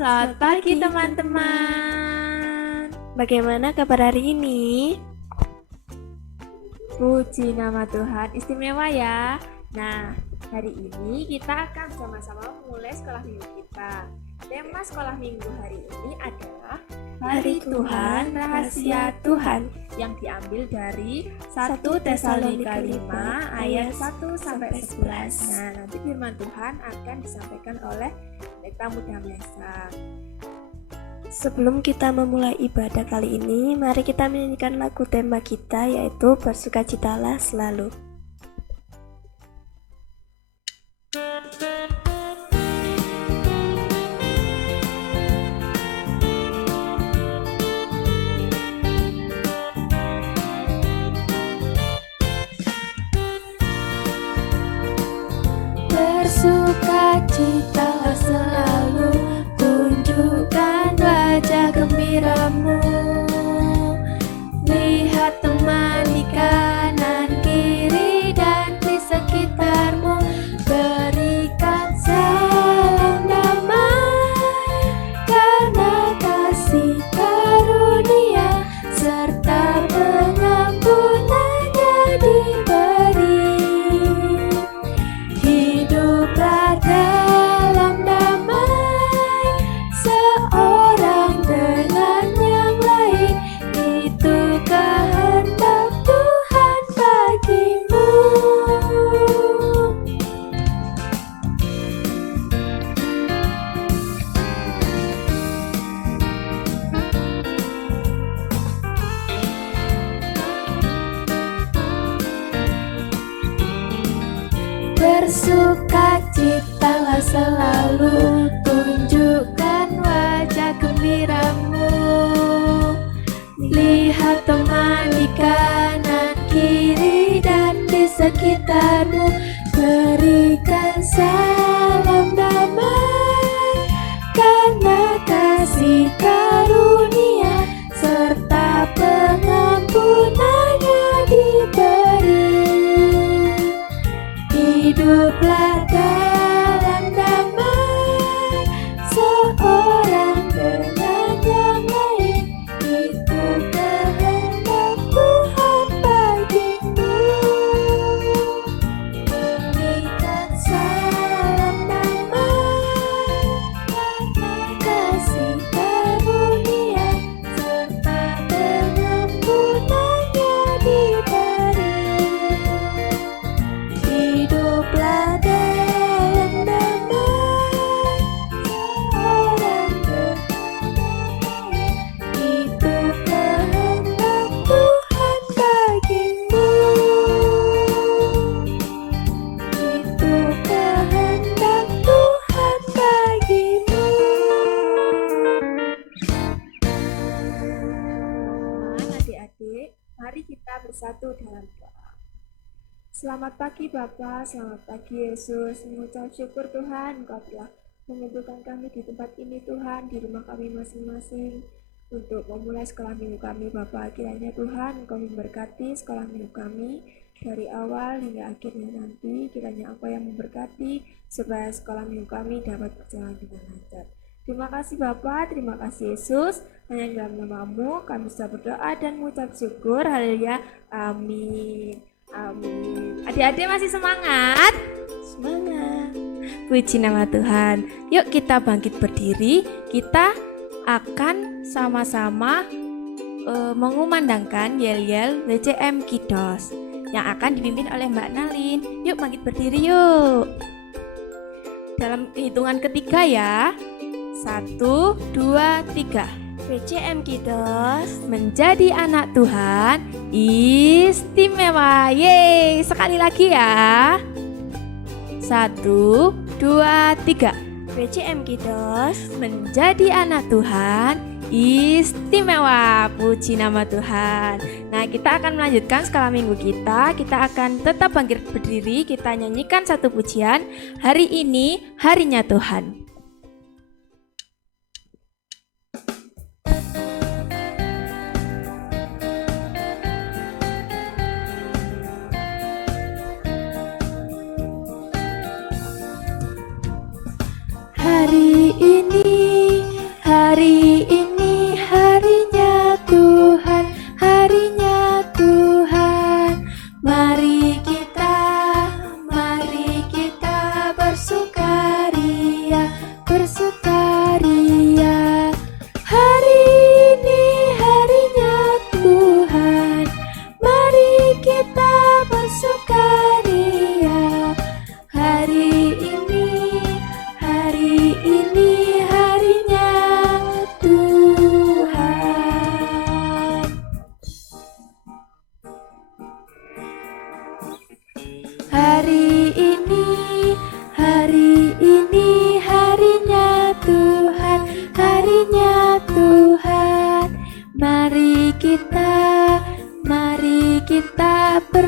Selamat pagi teman-teman. Bagaimana kabar hari ini? Puji nama Tuhan, istimewa ya. Nah, hari ini kita akan sama-sama memulai sekolah minggu kita. Tema sekolah minggu hari ini adalah Hari Tuhan, Rahasia Tuhan, yang diambil dari 1 Tesalonika 5 ayat 1-11. Nah, nanti firman Tuhan akan disampaikan oleh Pendeta Muda Mesa. Sebelum kita memulai ibadah kali ini, mari kita menyanyikan lagu tema kita, yaitu Bersukacitalah Selalu. Bersukacitalah selalu, tunjukkan wajah gembiramu. Lihat teman di kanan kiri dan di sekitarmu. Berikan salam damai, karena kasih karunia serta pengampunannya diberi. Hiduplah dalam damai, seorang dengan yang lain. Itu kehendak Tuhan bagimu. Bersukacitalah selalu, tunjukkan wajah gembiramu. Lihat teman di kanan kiri dan di sekitarmu. Berikan salam damai, karena kasih karunia serta pengampunannya diberi. Hiduplah dalam damai, seorang dengan yang lain. Itu kehendak Tuhan bagimu. Berikan salam damai, karena kasih karunia serta pengampunannya diberi. Hiduplah dalam damai, seorang dengan yang lain. Itu kehendak Tuhan bagimu. Itu kehendak Tuhan bagimu. Teman, adik-adik, mari kita bersatu dalam doa. Selamat pagi Bapa, selamat pagi Yesus. Mengucap syukur Tuhan, Engkau telah mengumpulkan kami di tempat ini Tuhan, di rumah kami masing-masing, untuk memulai sekolah minggu kami Bapa. Kiranya Tuhan Engkau memberkati sekolah minggu kami dari awal hingga akhirnya nanti. Kiranya Engkau yang memberkati supaya sekolah minggu kami dapat berjalan dengan lancar. Terima kasih Bapa, terima kasih Yesus. Hanya dalam nama-Mu kami sudah berdoa dan mengucap syukur. Haleluya. Amin. Amin. Adik-adik masih semangat? Semangat. Puji nama Tuhan. Yuk kita bangkit berdiri. Kita akan sama-sama mengumandangkan yel-yel WCM Kidos yang akan dipimpin oleh Mbak Nalin. Yuk bangkit berdiri yuk. Dalam hitungan ketiga ya. 1, 2, 3. WCM Kidos Menjadi anak Tuhan istimewa. Yeay, sekali lagi ya. 1, 2, 3. WCM Kidos Menjadi anak Tuhan istimewa. Puji nama Tuhan. Nah, kita akan melanjutkan sekolah minggu kita. Kita akan tetap bangkit berdiri. Kita nyanyikan satu pujian. Hari ini harinya Tuhan. Hari ini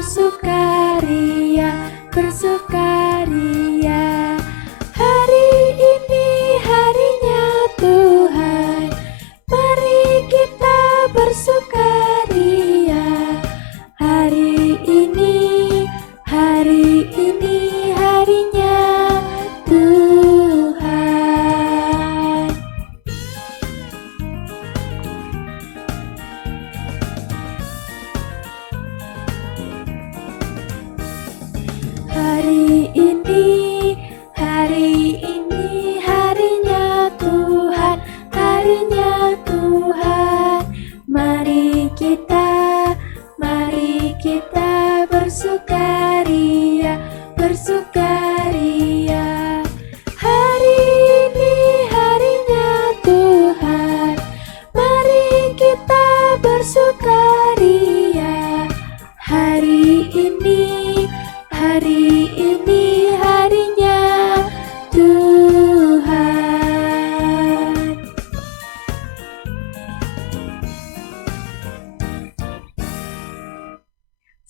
bersukaria, bersukaria. Hari ini harinya Tuhan, mari kita bersukaria. Hari ini harinya Tuhan. Hari ini harinya Tuhan, harinya Tuhan. Mari kita bersukaria, bersukaria. Hari ini harinya Tuhan, mari kita bersukaria. Hari ini harinya Tuhan.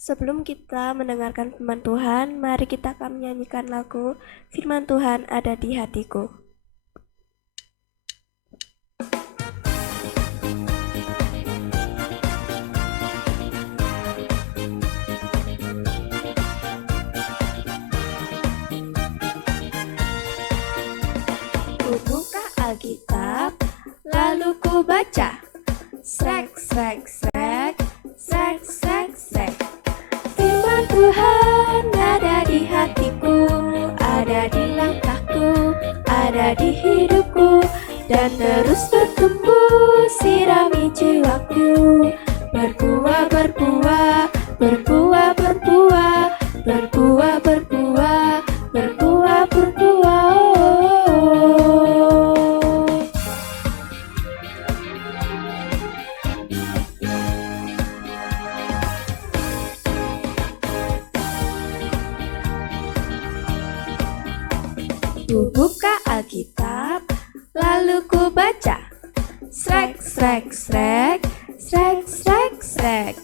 Sebelum kita mendengarkan firman Tuhan, mari kita akan menyanyikan lagu Firman Tuhan Ada di Hatiku. Ku buka Alkitab, lalu ku baca. Srek, srek, srek, srek, srek, srek. Firman Tuhan ada di hatiku, ada di langkahku, ada di hidupku, dan terus bertumbuh sirami jiwaku. Berbuah, berbuah, berbuah, berbuah, berbuah, berbuah, berbuah, berbuah. Ku buka Alkitab, lalu ku baca. Srek, srek, srek, srek, srek, srek.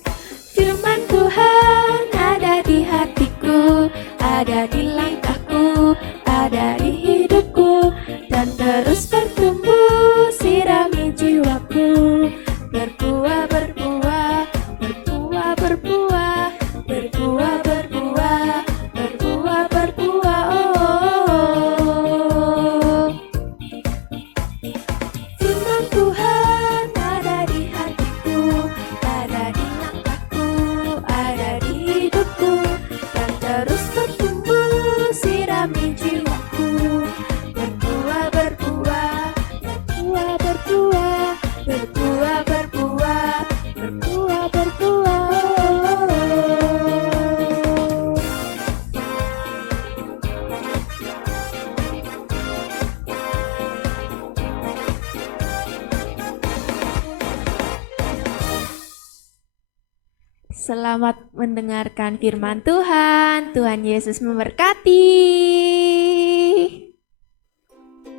Firman Tuhan ada di hatiku, ada di langkahku, ada di hidupku, dan terus bertumbuh sirami jiwaku. Berbuah, berbuah, berbuah, berbuah, berbuah, berbuah, berbuah, berbuah. Firman Tuhan ada di hatiku, ada di langkahku, ada di hidupku, dan terus bertumbuh sirami jiwaku. Berbuah, berbuah, berbuah, berbuah, berbuah, berbuah, berbuah, berbuah. Selamat mendengarkan firman Tuhan. Tuhan Yesus memberkati.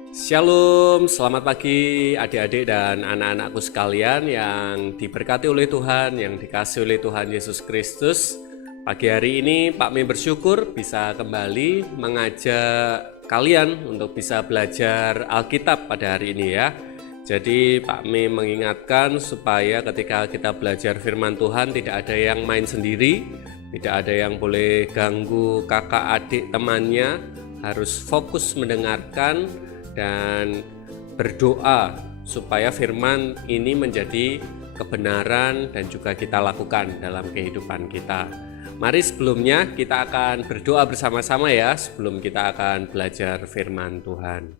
Shalom, selamat pagi adik-adik dan anak-anakku sekalian yang diberkati oleh Tuhan, yang dikasihi oleh Tuhan Yesus Kristus. Pagi hari ini Pak Mi bersyukur bisa kembali mengajak kalian untuk bisa belajar Alkitab pada hari ini ya. Jadi Pak Mi mengingatkan supaya ketika kita belajar firman Tuhan tidak ada yang main sendiri, tidak ada yang boleh ganggu kakak adik temannya, harus fokus mendengarkan dan berdoa supaya firman ini menjadi kebenaran dan juga kita lakukan dalam kehidupan kita. Mari sebelumnya kita akan berdoa bersama-sama ya sebelum kita akan belajar firman Tuhan.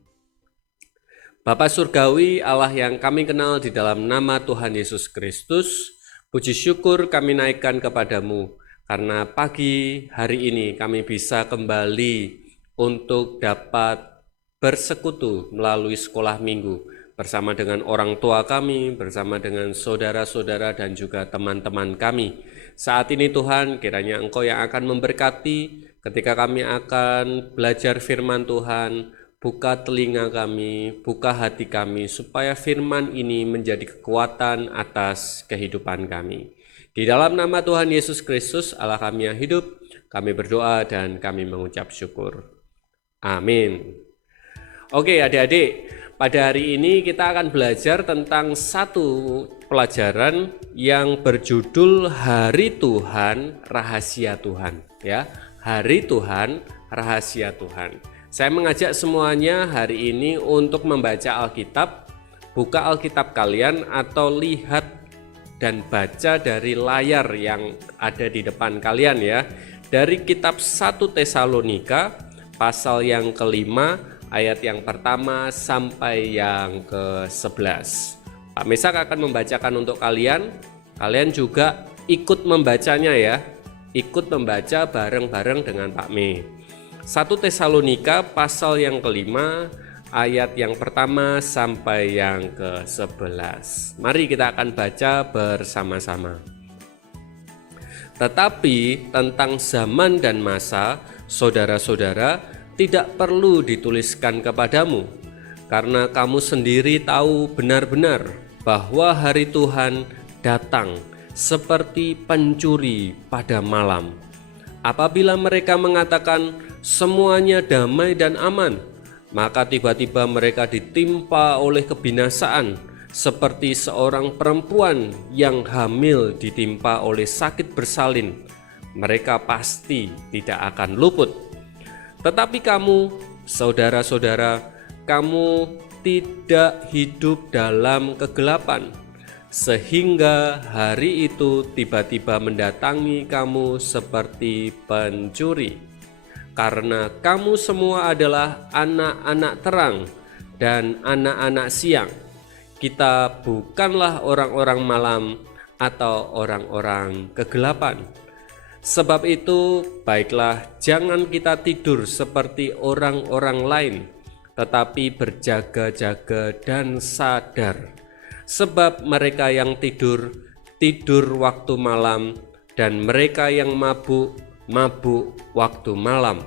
Bapa Surgawi, Allah yang kami kenal di dalam nama Tuhan Yesus Kristus, puji syukur kami naikkan kepadamu karena pagi hari ini kami bisa kembali untuk dapat bersekutu melalui sekolah minggu bersama dengan orang tua kami, bersama dengan saudara-saudara dan juga teman-teman kami. Saat ini Tuhan, kiranya Engkau yang akan memberkati ketika kami akan belajar firman Tuhan. Buka telinga kami, buka hati kami, supaya firman ini menjadi kekuatan atas kehidupan kami. Di dalam nama Tuhan Yesus Kristus, Allah kami yang hidup, kami berdoa dan kami mengucap syukur. Amin. Oke adik-adik, pada hari ini kita akan belajar tentang satu pelajaran yang berjudul Hari Tuhan, Rahasia Tuhan. Ya, Hari Tuhan, Rahasia Tuhan. Saya mengajak semuanya hari ini untuk membaca Alkitab, buka Alkitab kalian atau lihat dan baca dari layar yang ada di depan kalian ya. Dari kitab 1 Tesalonika pasal yang kelima ayat yang pertama sampai yang ke-11. Pak Mesak akan membacakan untuk kalian. Kalian juga ikut membacanya ya. Ikut membaca bareng-bareng dengan Pak Me. 1 Tesalonika pasal yang kelima ayat yang pertama sampai yang ke-11. Mari kita akan baca bersama-sama. Tetapi tentang zaman dan masa, saudara-saudara, tidak perlu dituliskan kepadamu, karena kamu sendiri tahu benar-benar bahwa hari Tuhan datang seperti pencuri pada malam. Apabila mereka mengatakan semuanya damai dan aman, maka tiba-tiba mereka ditimpa oleh kebinasaan, seperti seorang perempuan yang hamil ditimpa oleh sakit bersalin. Mereka pasti tidak akan luput. Tetapi kamu, saudara-saudara, kamu tidak hidup dalam kegelapan, sehingga hari itu tiba-tiba mendatangi kamu seperti pencuri. Karena kamu semua adalah anak-anak terang dan anak-anak siang. Kita bukanlah orang-orang malam atau orang-orang kegelapan. Sebab itu, baiklah jangan kita tidur seperti orang-orang lain, tetapi berjaga-jaga dan sadar. Sebab mereka yang tidur, tidur waktu malam, dan mereka yang mabuk, mabuk waktu malam.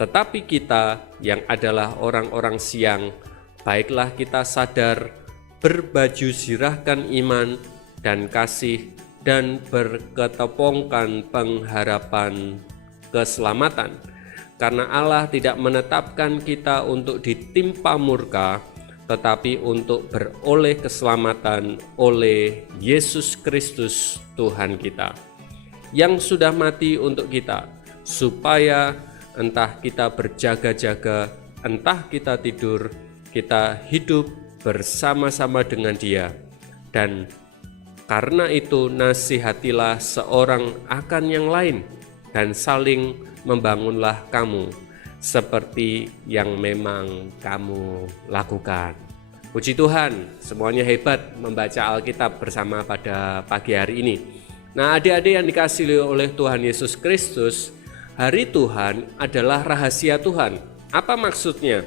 Tetapi kita yang adalah orang-orang siang, baiklah kita sadar, berbaju zirahkan iman dan kasih, dan berketopongkan pengharapan keselamatan. Karena Allah tidak menetapkan kita untuk ditimpa murka, tetapi untuk beroleh keselamatan oleh Yesus Kristus Tuhan kita, yang sudah mati untuk kita, supaya entah kita berjaga-jaga, entah kita tidur, kita hidup bersama-sama dengan Dia. Dan karena itu nasihatilah seorang akan yang lain, dan saling membangunlah kamu, seperti yang memang kamu lakukan. Puji Tuhan, semuanya hebat membaca Alkitab bersama pada pagi hari ini. Nah, adik-adik yang dikasihi oleh Tuhan Yesus Kristus, hari Tuhan adalah rahasia Tuhan. Apa maksudnya?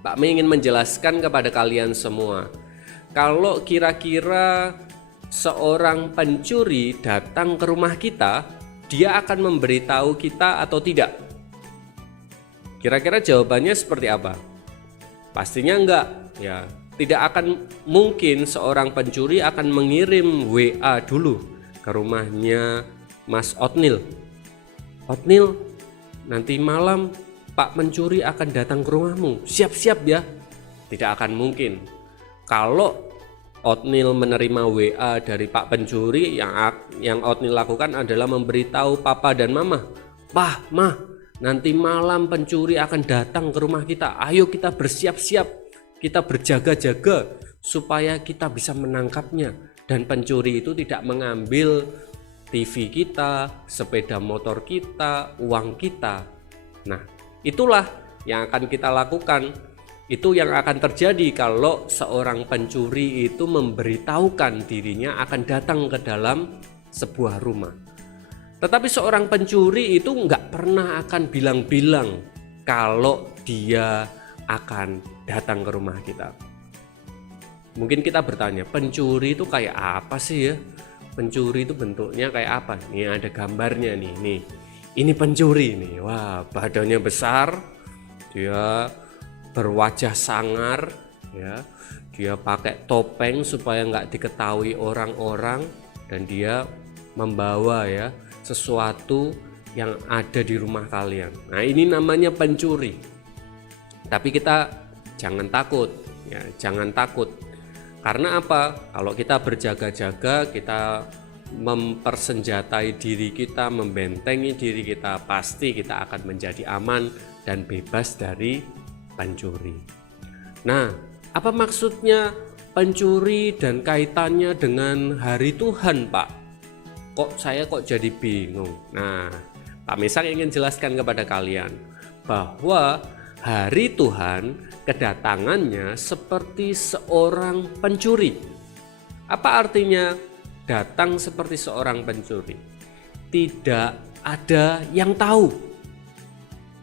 Pak Me ingin menjelaskan kepada kalian semua. Kalau kira-kira seorang pencuri datang ke rumah kita, dia akan memberitahu kita atau tidak? Kira-kira jawabannya seperti apa? Pastinya enggak ya. Tidak akan mungkin seorang pencuri akan mengirim WA dulu ke rumahnya Mas Otnil. Otnil, nanti malam Pak pencuri akan datang ke rumahmu, siap-siap ya. Tidak akan mungkin. Kalau Otnil menerima WA dari Pak pencuri, yang Otnil lakukan adalah memberitahu papa dan mama. Pak, mah, nanti malam pencuri akan datang ke rumah kita. Ayo kita bersiap-siap, kita berjaga-jaga supaya kita bisa menangkapnya. Dan pencuri itu tidak mengambil TV kita, sepeda motor kita, uang kita. Nah, itulah yang akan kita lakukan. Itu yang akan terjadi kalau seorang pencuri itu memberitahukan dirinya akan datang ke dalam sebuah rumah. Tetapi seorang pencuri itu nggak pernah akan bilang-bilang kalau dia akan datang ke rumah kita. Mungkin kita bertanya, pencuri itu kayak apa sih ya? Pencuri itu bentuknya kayak apa? Ini ada gambarnya nih. Ini pencuri nih. Wah, badannya besar, dia berwajah sangar, ya. Dia pakai topeng supaya nggak diketahui orang-orang, dan dia membawa ya sesuatu yang ada di rumah kalian. Nah, ini namanya pencuri. Tapi kita jangan takut ya, jangan takut. Karena apa? Kalau kita berjaga-jaga, kita mempersenjatai diri kita, membentengi diri kita, pasti kita akan menjadi aman dan bebas dari pencuri. Nah, apa maksudnya pencuri dan kaitannya dengan hari Tuhan, Pak? Saya jadi bingung. Nah, Pak Mesak ingin jelaskan kepada kalian bahwa hari Tuhan kedatangannya seperti seorang pencuri. Apa artinya datang seperti seorang pencuri? Tidak ada yang tahu.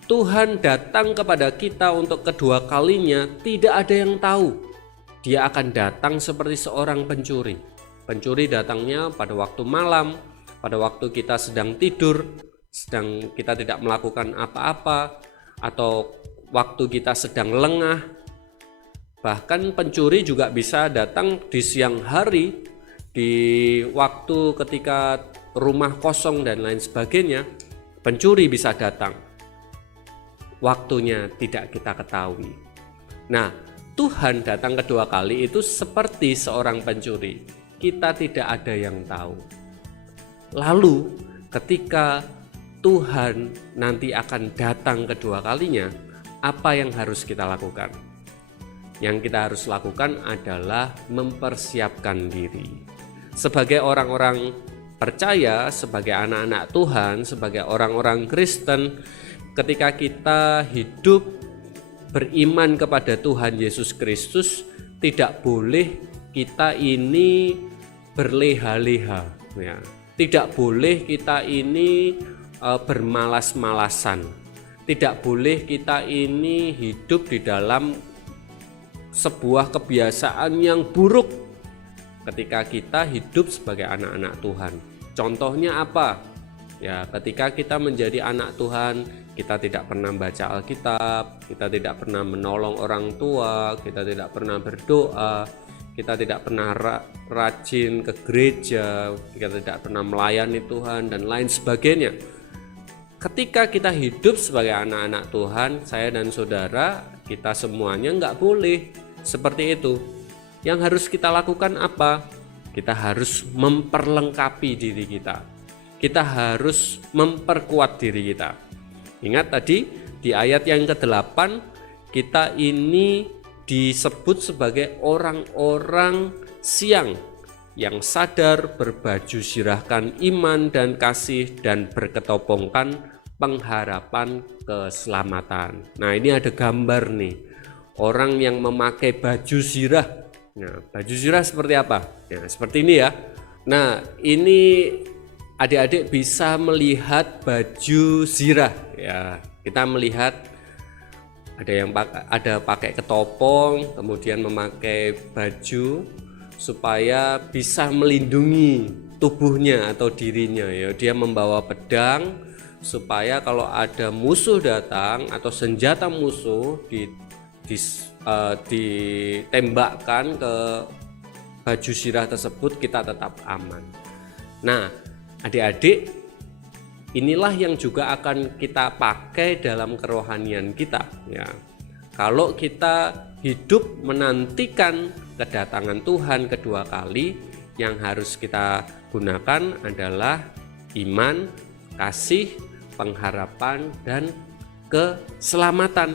Tuhan datang kepada kita untuk kedua kalinya, tidak ada yang tahu. Dia akan datang seperti seorang pencuri. Pencuri datangnya pada waktu malam, pada waktu kita sedang tidur, sedang kita tidak melakukan apa-apa, atau waktu kita sedang lengah. Bahkan pencuri juga bisa datang di siang hari, di waktu ketika rumah kosong dan lain sebagainya. Pencuri bisa datang, waktunya tidak kita ketahui. Nah, Tuhan datang kedua kali itu seperti seorang pencuri, kita tidak ada yang tahu. Lalu ketika Tuhan nanti akan datang kedua kalinya, apa yang harus kita lakukan? Yang kita harus lakukan adalah mempersiapkan diri. Sebagai orang-orang percaya, sebagai anak-anak Tuhan, sebagai orang-orang Kristen, ketika kita hidup beriman kepada Tuhan Yesus Kristus, tidak boleh kita ini berleha-leha, ya. Tidak boleh kita ini bermalas-malasan. Tidak boleh kita ini hidup di dalam sebuah kebiasaan yang buruk ketika kita hidup sebagai anak-anak Tuhan. Contohnya apa? Ya, ketika kita menjadi anak Tuhan, kita tidak pernah baca Alkitab, kita tidak pernah menolong orang tua, kita tidak pernah berdoa, kita tidak pernah rajin ke gereja, kita tidak pernah melayani Tuhan dan lain sebagainya. Ketika kita hidup sebagai anak-anak Tuhan, saya dan saudara, kita semuanya nggak boleh seperti itu. Yang harus kita lakukan apa? Kita harus memperlengkapi diri kita. Kita harus memperkuat diri kita. Ingat tadi di ayat yang ke-8, kita ini disebut sebagai orang-orang siang yang sadar, berbaju zirahkan iman dan kasih, dan berketopongkan pengharapan keselamatan. Nah, ini ada gambar nih, orang yang memakai baju zirah. Nah, baju zirah seperti apa? Ya, seperti ini ya. Nah, ini adik-adik bisa melihat baju zirah ya. Kita melihat ada yang pakai ketopong, kemudian memakai baju supaya bisa melindungi tubuhnya atau dirinya ya. Dia membawa pedang supaya kalau ada musuh datang atau senjata musuh ditembakkan ke baju zirah tersebut, kita tetap aman. Nah, adik-adik, inilah yang juga akan kita pakai dalam kerohanian kita ya. Kalau kita hidup menantikan kedatangan Tuhan kedua kali, yang harus kita gunakan adalah iman, kasih, pengharapan, dan keselamatan.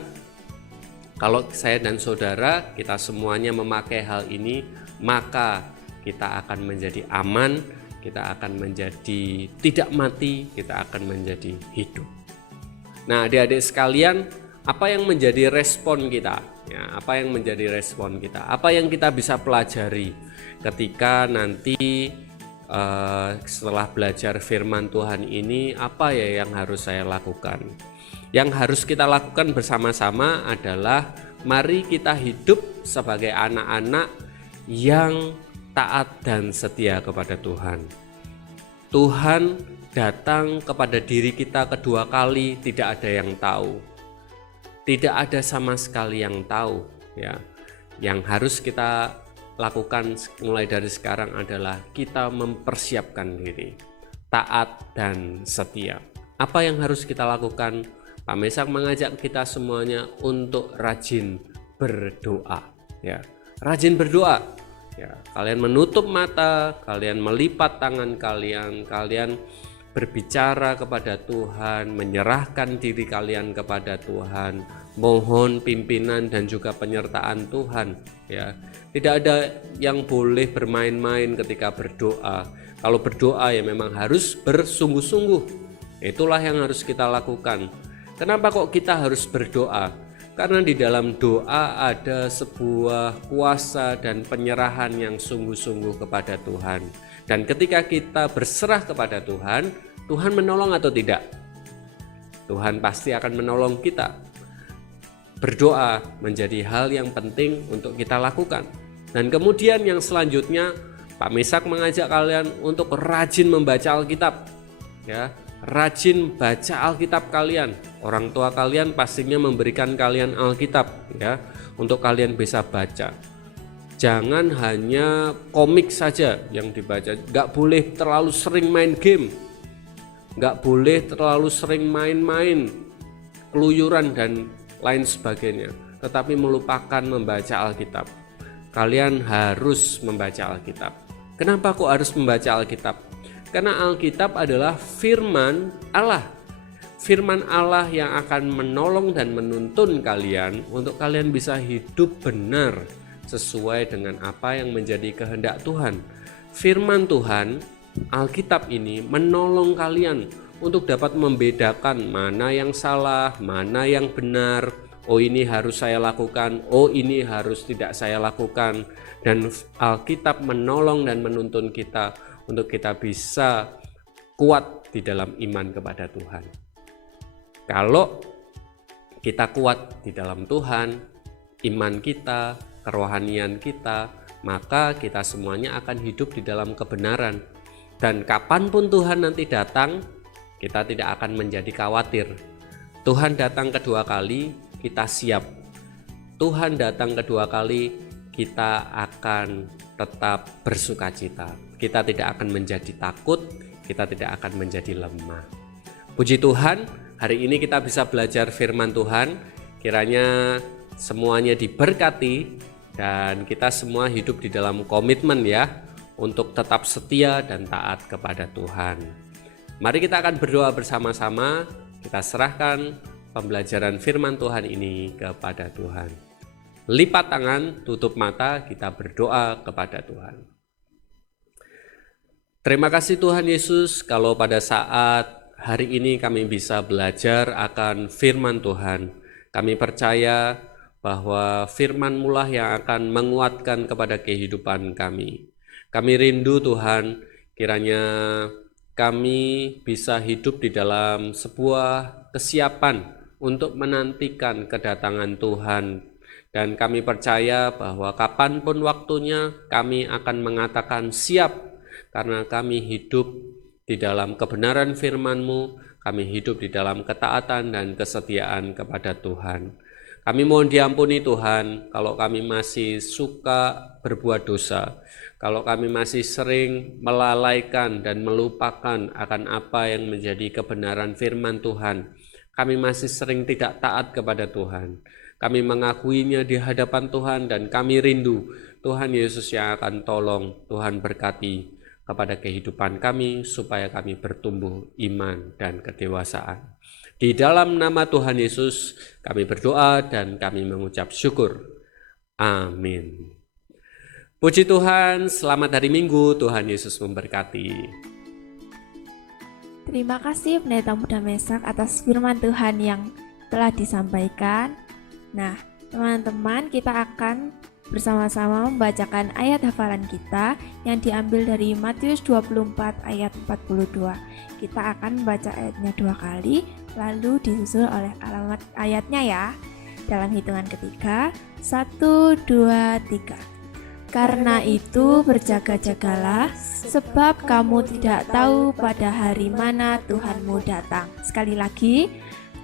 Kalau saya dan saudara, kita semuanya memakai hal ini, maka kita akan menjadi aman, kita akan menjadi tidak mati, kita akan menjadi hidup. Nah, adik-adik sekalian, apa yang menjadi respon kita? Ya, apa yang menjadi respon kita? Apa yang kita bisa pelajari ketika nanti setelah belajar firman Tuhan ini, apa ya yang harus saya lakukan? Yang harus kita lakukan bersama-sama adalah mari kita hidup sebagai anak-anak yang taat dan setia kepada Tuhan. Tuhan datang kepada diri kita kedua kali, tidak ada yang tahu. Tidak ada sama sekali yang tahu ya. Yang harus kita lakukan mulai dari sekarang adalah kita mempersiapkan diri. taat, dan setia. Apa yang harus kita lakukan? Pak Mesak mengajak kita semuanya untuk rajin berdoa, ya. Rajin berdoa. Ya, kalian menutup mata, kalian melipat tangan kalian, kalian berbicara kepada Tuhan, menyerahkan diri kalian kepada Tuhan, mohon pimpinan dan juga penyertaan Tuhan, ya. Tidak ada yang boleh bermain-main ketika berdoa. Kalau berdoa ya memang harus bersungguh-sungguh. Itulah yang harus kita lakukan. Kenapa kok kita harus berdoa? Karena di dalam doa ada sebuah kuasa dan penyerahan yang sungguh-sungguh kepada Tuhan. Dan ketika kita berserah kepada Tuhan, Tuhan menolong atau tidak? Tuhan pasti akan menolong kita. Berdoa menjadi hal yang penting untuk kita lakukan. Dan kemudian yang selanjutnya, Pak Mesak mengajak kalian untuk rajin membaca Alkitab, ya. Rajin baca Alkitab kalian. Orang tua kalian pastinya memberikan kalian Alkitab, ya, untuk kalian bisa baca. Jangan hanya komik saja yang dibaca. Gak boleh terlalu sering main game, gak boleh terlalu sering main-main, keluyuran dan lain sebagainya, tetapi melupakan membaca Alkitab. Kalian harus membaca Alkitab. Kenapa kok harus membaca Alkitab? Karena Alkitab adalah firman Allah. Firman Allah yang akan menolong dan menuntun kalian untuk kalian bisa hidup benar sesuai dengan apa yang menjadi kehendak Tuhan. Firman Tuhan, Alkitab ini menolong kalian untuk dapat membedakan mana yang salah, mana yang benar. Oh, ini harus saya lakukan, oh ini harus tidak saya lakukan. Dan Alkitab menolong dan menuntun kita untuk kita bisa kuat di dalam iman kepada Tuhan. Kalau kita kuat di dalam Tuhan, iman kita, kerohanian kita, maka kita semuanya akan hidup di dalam kebenaran. Dan kapanpun Tuhan nanti datang, kita tidak akan menjadi khawatir. Tuhan datang kedua kali, kita siap. Tuhan datang kedua kali, kita akan tetap bersukacita. Kita tidak akan menjadi takut, kita tidak akan menjadi lemah. Puji Tuhan, hari ini kita bisa belajar firman Tuhan. Kiranya semuanya diberkati dan kita semua hidup di dalam komitmen, ya, untuk tetap setia dan taat kepada Tuhan. Mari kita akan berdoa bersama-sama. Kita serahkan pembelajaran firman Tuhan ini kepada Tuhan. Lipat tangan, tutup mata, kita berdoa kepada Tuhan. Terima kasih Tuhan Yesus, kalau pada saat hari ini kami bisa belajar akan firman Tuhan. Kami percaya bahwa firman-Mu lah yang akan menguatkan kepada kehidupan kami. Kami rindu Tuhan, kiranya kami bisa hidup di dalam sebuah kesiapan untuk menantikan kedatangan Tuhan. Dan kami percaya bahwa kapanpun waktunya kami akan mengatakan siap, karena kami hidup di dalam kebenaran firman-Mu, kami hidup di dalam ketaatan dan kesetiaan kepada Tuhan. Kami mohon diampuni Tuhan kalau kami masih suka berbuat dosa, kalau kami masih sering melalaikan dan melupakan akan apa yang menjadi kebenaran firman Tuhan. Kami masih sering tidak taat kepada Tuhan. Kami mengakuinya di hadapan Tuhan dan kami rindu Tuhan Yesus yang akan tolong. Tuhan berkati kepada kehidupan kami supaya kami bertumbuh iman dan kedewasaan. Di dalam nama Tuhan Yesus kami berdoa dan kami mengucap syukur. Amin. Puji Tuhan, selamat hari Minggu, Tuhan Yesus memberkati. Terima kasih Pendeta Muda Mesak atas firman Tuhan yang telah disampaikan. Nah, teman-teman, kita akan bersama-sama membacakan ayat hafalan kita yang diambil dari Matius 24 ayat 42. Kita akan membaca ayatnya 2 kali, lalu disusul oleh alamat ayatnya, ya. Dalam hitungan ketiga, 1, 2, 3. Karena itu berjaga-jagalah, sebab kamu tidak tahu pada hari mana Tuhanmu datang. Sekali lagi,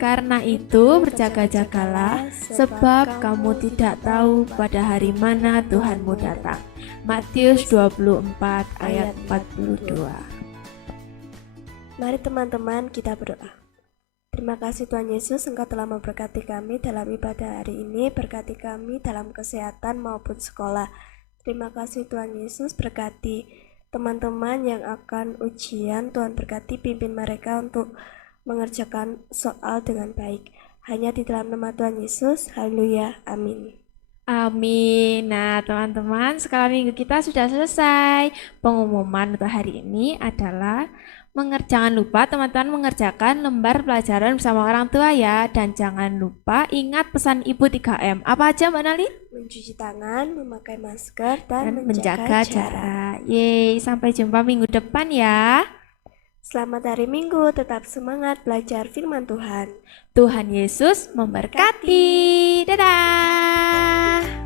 karena itu berjaga-jagalah, sebab kamu tidak tahu pada hari mana Tuhanmu datang. Matius 24 ayat 42. Mari teman-teman kita berdoa. Terima kasih Tuhan Yesus, Engkau telah memberkati kami dalam ibadah hari ini, berkati kami dalam kesehatan maupun sekolah. Terima kasih Tuhan Yesus, berkati teman-teman yang akan ujian, Tuhan berkati pimpin mereka untuk mengerjakan soal dengan baik. Hanya di dalam nama Tuhan Yesus, haleluya, amin. Amin. Nah, teman-teman, sekolah minggu kita sudah selesai. Pengumuman untuk hari ini adalah jangan lupa teman-teman mengerjakan lembar pelajaran bersama orang tua ya. Dan jangan lupa ingat pesan Ibu 3M. Apa aja Mbak Nali? Mencuci tangan, memakai masker, dan menjaga jarak. Yeay, sampai jumpa minggu depan ya. Selamat hari Minggu, tetap semangat belajar firman Tuhan. Tuhan Yesus memberkati. Dadah.